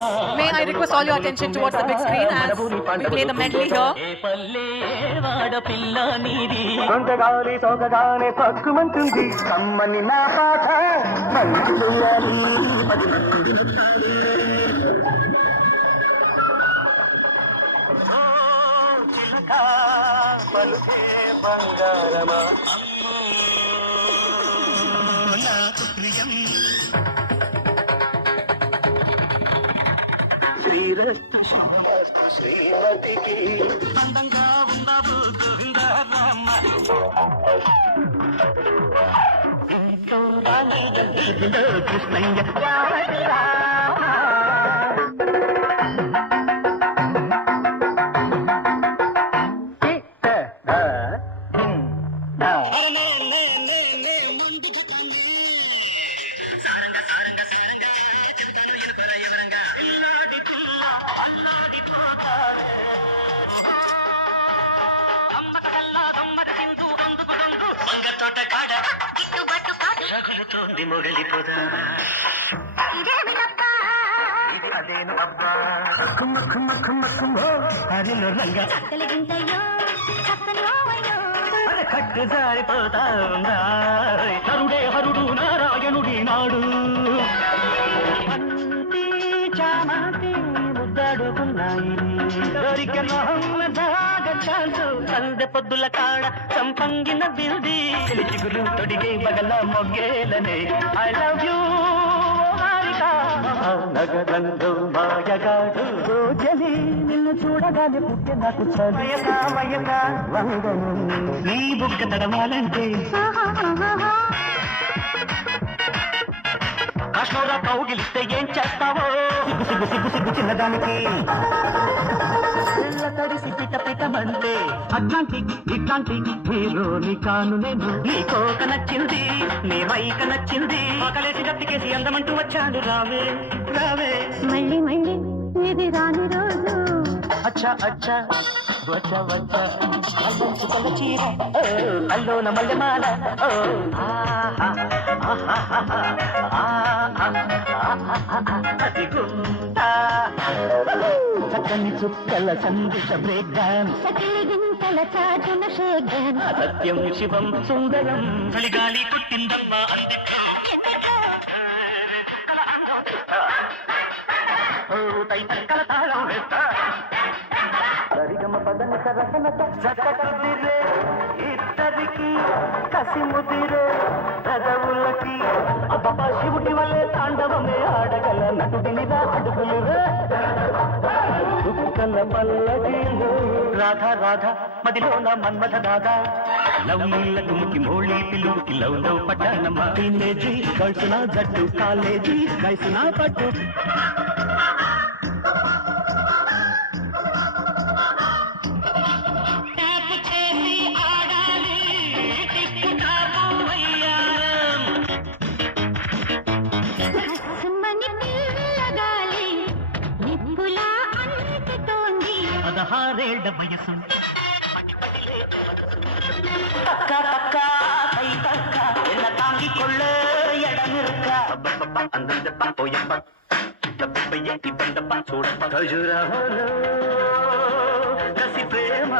May I request all your attention towards the big screen as we play the medley here. సొంతగాలి సోకగానే పక్కుమంటుంది కమ్మని నా పాట పలుకే బంగారమా నాకు ప్రియం శ్రీరస్తు శ్రీమతికి అందంగా ఉండవు గోవిందరామ కృష్ణయ్య మొగలిపోదా అదేను అబ్బా కుమ్మ కుమ్మ కుమ్మ కుమ్మ హరిలో రంగ కట్టు జారిపోతా హరుడే హరుడు నారాయణుడి నాడు అంతి చామంతి ముద్దాడుకున్నాయి సందె పొద్దుల కాడ సంపంగిన బిల్ది చిగురు తొడిగే బగల మొగ్గేలనే ఐ లవ్ యూ నగరంలో మాయగాడు రోజలి నిన్ను చూడగానే పుట్టే నాకు వయగా వంగను నీ బుక్క తడవాలంటే కాశ్మీరా కౌగిలిస్తే ఏం చేస్తావో సిగ్గు సిగ్గు సిగ్గు చిన్నదానికి తడిసి పిట పిటమంటే అట్లాంటిక్ ఇట్లాంటిక్ హీరోని కాను నేను నీ కోక నచ్చింది నీ మైక నచ్చింది ఆకలేసి గట్టికేసి అందమంటూ వచ్చాడు రావే రావే మళ్ళీ మళ్ళీ ఇది రాని రోజు అచ్చా అచ్చా వచ్చా వచ్చా అల్లంచుకల చీర అల్లోన మల్లెమాల అది గుంటా చక్కని చుక్కల సందేశ బ్రేక్ డాన్స్ గింతల చాటున షేక్ డాన్స్ సత్యం శివం సుందరం చలిగాలి కుట్టిందమ్మా సరిగమ పదన సరసనత చక్కదిరే ఇద్దరికి కసి ముదిరే పెదవులకి అబ్బా శివుడి వల్లే తాండవమే ఆడగల నటుడినిదా అడుగులురే దుఃఖల పల్లకిలో రాధా రాధా మదిలోన మన్మథ దాదా లవ్ నీళ్ళ తుమ్కి మోళీ పిలుకి లవ్ లవ్ పట్టణమ్మ టీనేజీ కలిసిన జట్టు కాలేజీ కలిసిన పట్టు పదహారేళ్ల వయసు తక్క తక్క కై తక్క ఎల్ల తాంగికొళ్ళ ఎడమిరుక్క అందం పోయప్ప డబ్బయ్యేటి బండప్ప చూడప్ప ఖజురహోలో కసి ప్రేమ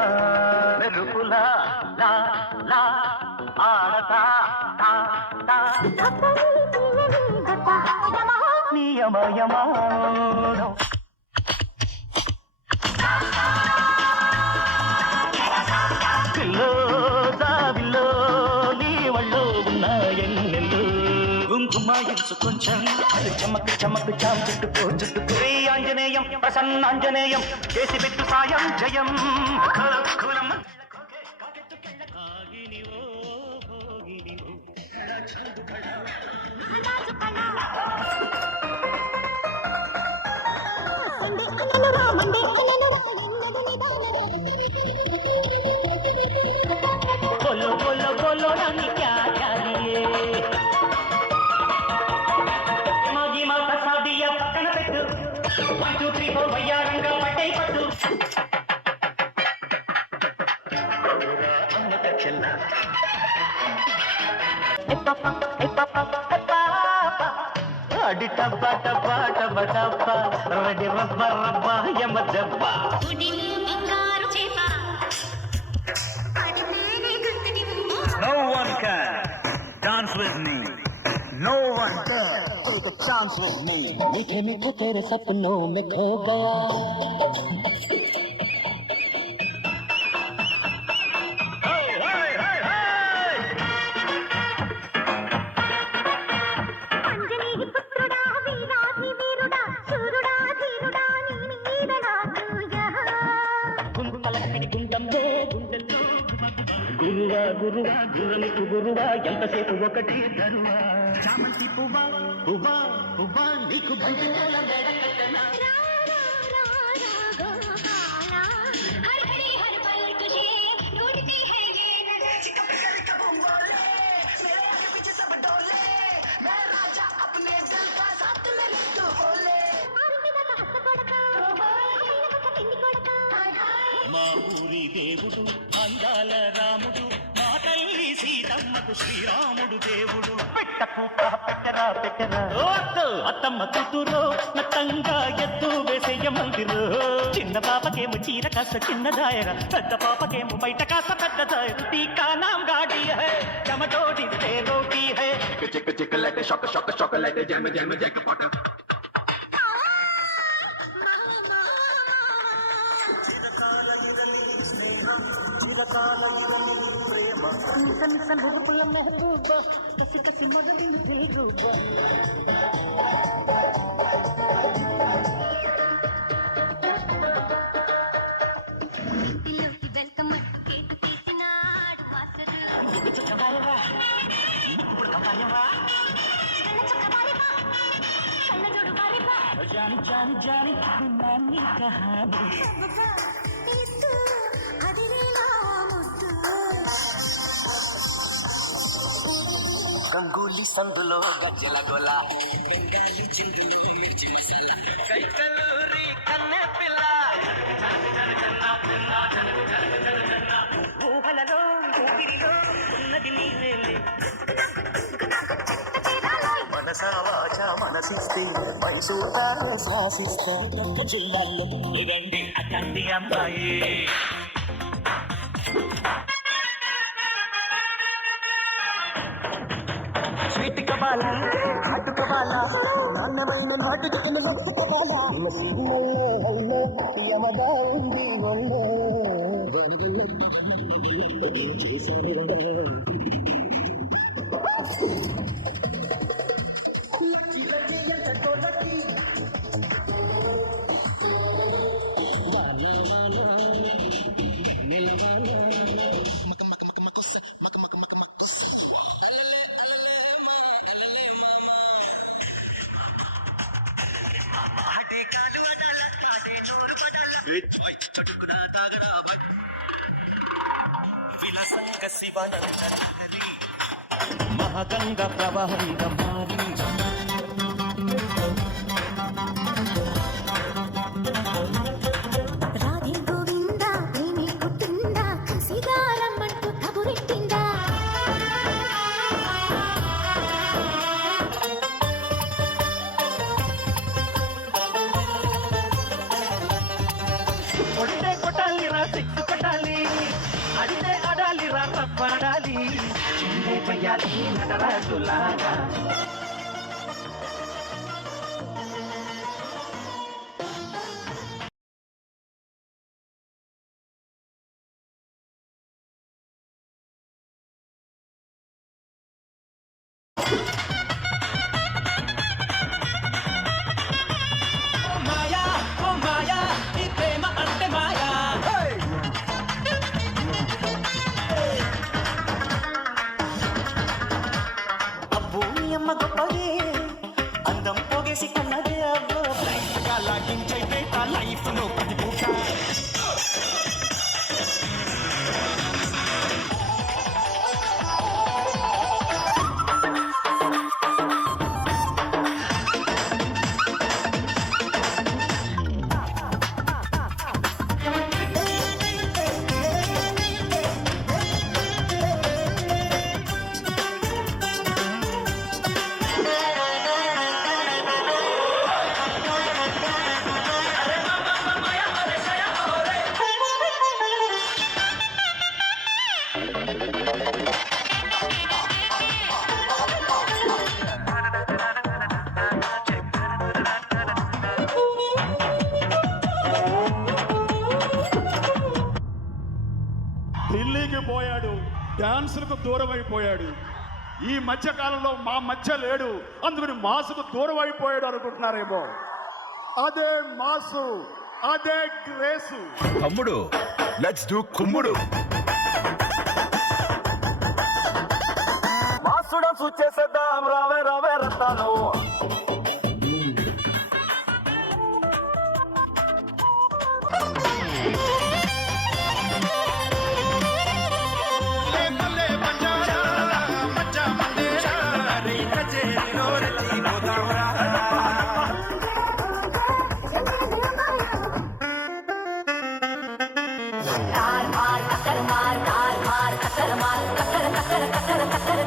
మెరుపులా లా లా ఆడతా నియమయమానం జావిలో నీ వళ్ళో ఉన్న ఎన్నెల్లు కుంకుమాయించు కొంచెం చమక్ చమక్ చాం చుట్టుకో చుట్టుకో ఆంజనేయం ప్రసన్నాంజనేయం చేసి పెట్టు సాయం జయం बोलो बोलो बोलो रानी क्या चाहिए माजी माता सादिया पక్కన పెట్టు 1 2 3 4 వయ్యారంగా పట్టై పట్టు అమ్మ చెల్ల ఏ పాపా అడి టబ్బా టబ్బా టబ్బా టబ్బా రెడీ రబ్బ రబ్బ యమ దెబ్బ. No one can dance with me. No one can take a chance with me. मीठे मीठे तेरे सपनों में खो गया. గురువా గురువా గురమికు గురువా ఎంతసేపు ఒకటి తరువా చామంతి పువ్వా పువ్వా పువ్వా నీకు బంతి పూల మేడ కట్టనా. మా ఊరి దేవుడు అందాల రాముడు మా తల్లి సీతమ్మకు శ్రీరాముడు దేవుడు. పెట్ట కూత పెట్టరా పెట్టరా అత్తమ్మ కూతురు నత్తంగా ఎద్దు వేసేయ మందిరు. చిన్న పాపకేమో చీర కాస్త చిన్న దాయర, పెద్ద పాపకేమో బయట కాస్త పెద్ద దాయర. టీకా నామ్ గాడి హై జమటోడి తే రోటీ హై. చిక్ చిక్ light shock shock shock light జమ జమ జక పాట. जानी जानी जानी नानी कहानी గంగూలీ సందులో గజ్జల గొల బెంగాలీ చిల్లు కైకలూరి కన్నె పిల్ల ఊహలలో ఊపిరిలో ఉన్నది నీవేలే. మనసా వాచ మనసిస్తే మైసూతా శ్వాసిస్తా జిల్లాల్లో ఇదండి అకండి అమ్మాయి. స్వీట్ కబాలా హాట్ కబాలా నాన్నమైన నాటు చికెన్ లెగ్ కబాలా యమదా ఉంది ఒళ్ళే మహాగంగా ప్రవాహంగా మారి రాధే గోవింద ప్రేమి పుట్టిందా సిగారమ్మంటూ కబురెట్టిందా. కొట్టే కొట్టాలి రా సిక్కు కొట్టాలి, అడితే ఆడాలి రా తప్పాడాలి, చిందే పయ్యాలి నటరాజులాగా. మాయా ఓ మాయా ఈ ప్రేమ అంటే మాయా. అబ్బో అమ్మ గొప్పదే అందం పోగేసి కన్నదే అబ్బో లైఫ్ గా లాగించైతే ఆ లైఫ్ లో పది పూట. అయిపోయాడు, డాన్సులకు దూరం అయిపోయాడు. ఈ మధ్య కాలంలో మా మధ్య లేడు, అందుకని మాసుకు దూరం అయిపోయాడు అనుకుంటున్నారేమో. అదే మాసు, అదే గ్రేసు. తమ్ముడు లెట్స్ డూ కుమ్ముడు. మాసుడం సూచేసేద్దాం రావే రావే రత్తాలు. कार मार टक्कर मार, कार मार टक्कर मार, टक्कर टक्कर टक्कर टक्कर